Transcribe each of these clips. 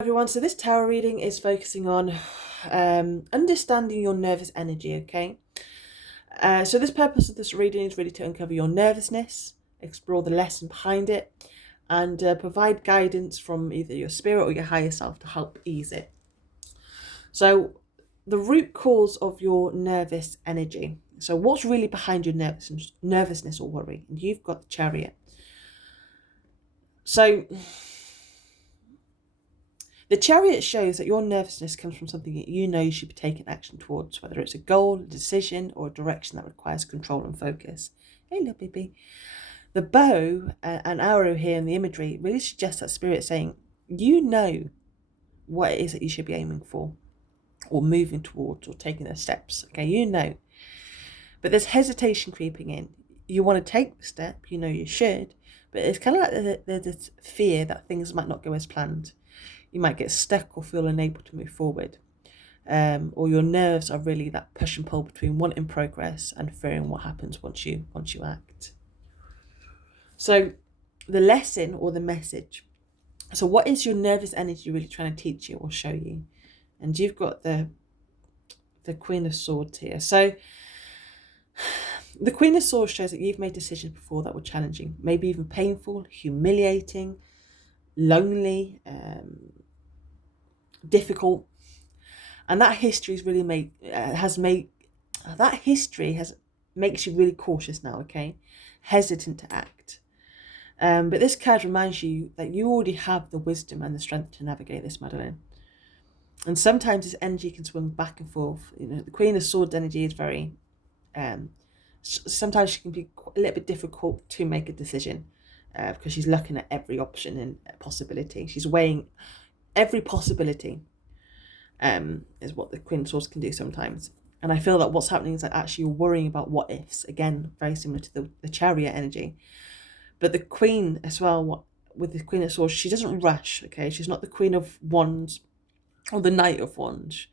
Everyone, so this tarot reading is focusing on understanding your nervous energy, okay? So this purpose of this reading is really to uncover your nervousness, explore the lesson behind it, and provide guidance from either your spirit or your higher self to help ease it. So the root cause of your nervous energy. So what's really behind your nervousness or worry? And you've got the Chariot. So the Chariot shows that your nervousness comes from something that you know you should be taking action towards, whether it's a goal, a decision, or a direction that requires control and focus. Hey, little baby. The bow and arrow here in the imagery really suggests that spirit saying, you know what it is that you should be aiming for, or moving towards, or taking those steps. Okay, you know. But there's hesitation creeping in. You want to take the step, you know you should, but it's kind of like there's this fear that things might not go as planned. You might get stuck or feel unable to move forward. Or your nerves are really that push and pull between wanting progress and fearing what happens once you act. So the lesson or the message. So what is your nervous energy really trying to teach you or show you? And you've got the Queen of Swords here. So the Queen of Swords shows that you've made decisions before that were challenging, maybe even painful, humiliating, lonely, difficult, and that history has really makes you really cautious now, okay, hesitant to act. But this card reminds you that you already have the wisdom and the strength to navigate this, Madeline. And sometimes this energy can swing back and forth. You know, the Queen of Swords energy is very, sometimes she can be a little bit difficult to make a decision because she's looking at every option and possibility. She's weighing every possibility. Is what the Queen of Swords can do sometimes. And I feel that what's happening is that actually you're worrying about what ifs. Again, very similar to the Chariot energy. But the Queen as well, with the Queen of Swords, she doesn't rush, okay? She's not the Queen of Wands or the Knight of Wands.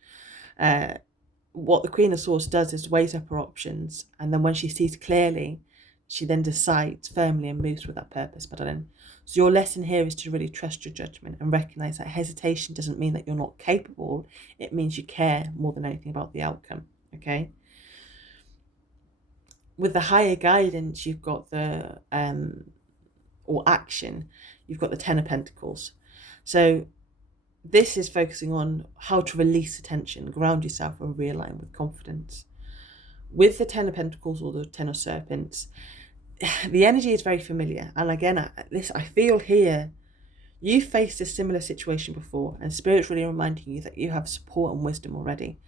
What the Queen of Swords does is weighs up her options, and then when she sees clearly, she then decides firmly and moves with that purpose. But then, so your lesson here is to really trust your judgment and recognize that hesitation doesn't mean that you're not capable. It means you care more than anything about the outcome. Okay. With the higher guidance, you've got the or action. You've got the Ten of Pentacles. So this is focusing on how to release the tension, ground yourself, and realign with confidence. With the Ten of Pentacles or the Ten of Serpents, the energy is very familiar. And again, I feel here, you faced a similar situation before, and Spirit's really reminding you that you have support and wisdom already.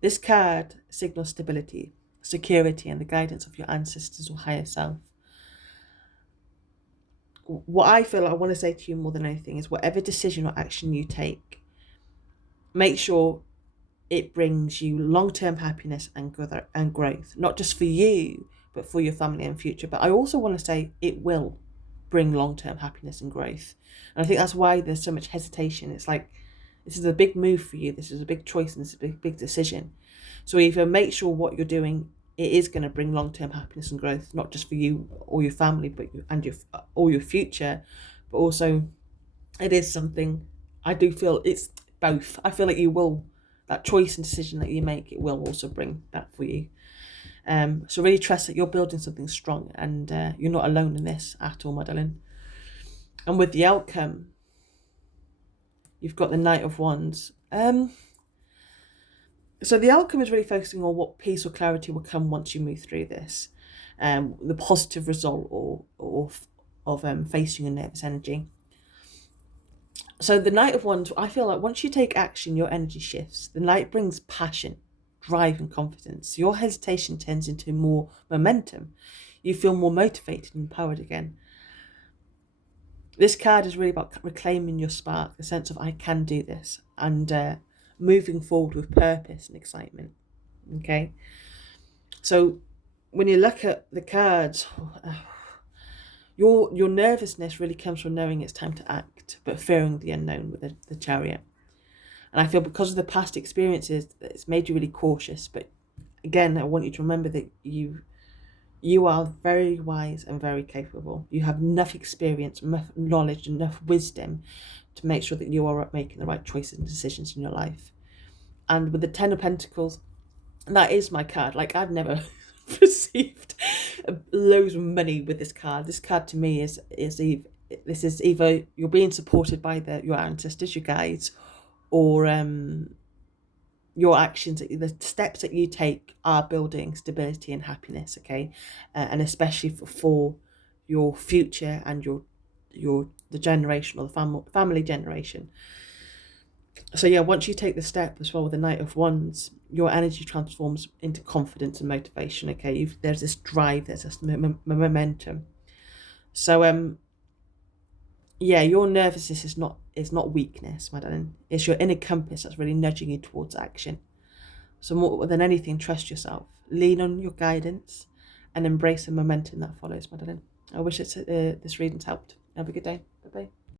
This card signals stability, security, and the guidance of your ancestors or higher self. What I feel I want to say to you more than anything is whatever decision or action you take, make sure it brings you long-term happiness and growth, not just for you, but for your family and future. But I also want to say it will bring long-term happiness and growth. And I think that's why there's so much hesitation. It's like, this is a big move for you. This is a big choice and it's a big decision. So either make sure what you're doing, it is going to bring long-term happiness and growth, not just for you or your family, but your future, but also it is something, I do feel it's both. I feel like you will, that choice and decision that you make, it will also bring that for you. So really trust that you're building something strong, and you're not alone in this at all, Madeline. And with the outcome, you've got the Knight of Wands. So the outcome is really focusing on what peace or clarity will come once you move through this. The positive result of facing your nervous energy. So the Knight of Wands, I feel like once you take action, your energy shifts. The Knight brings passion, drive, and confidence. Your hesitation turns into more momentum. You feel more motivated and empowered again. This card is really about reclaiming your spark, the sense of I can do this, and moving forward with purpose and excitement. Okay. So when you look at the cards, your nervousness really comes from knowing it's time to act, but fearing the unknown with the Chariot. And I feel because of the past experiences, it's made you really cautious. But again, I want you to remember that you are very wise and very capable. You have enough experience, enough knowledge, enough wisdom to make sure that you are making the right choices and decisions in your life. And with the Ten of Pentacles, that is my card. Like, I've never received loads of money with this card. This card to me is either you're being supported by your ancestors, your guides, or your actions, the steps that you take are building stability and happiness, okay? And especially for your future and the generation, or the family generation. So yeah, once you take the step as well with the Knight of Wands, your energy transforms into confidence and motivation, okay? There's this drive, there's this momentum. So yeah, your nervousness is not weakness, my darling. It's your inner compass that's really nudging you towards action. So more than anything, trust yourself, lean on your guidance, and embrace the momentum that follows, my darling. I wish this reading's helped. Have a good day. Bye-bye.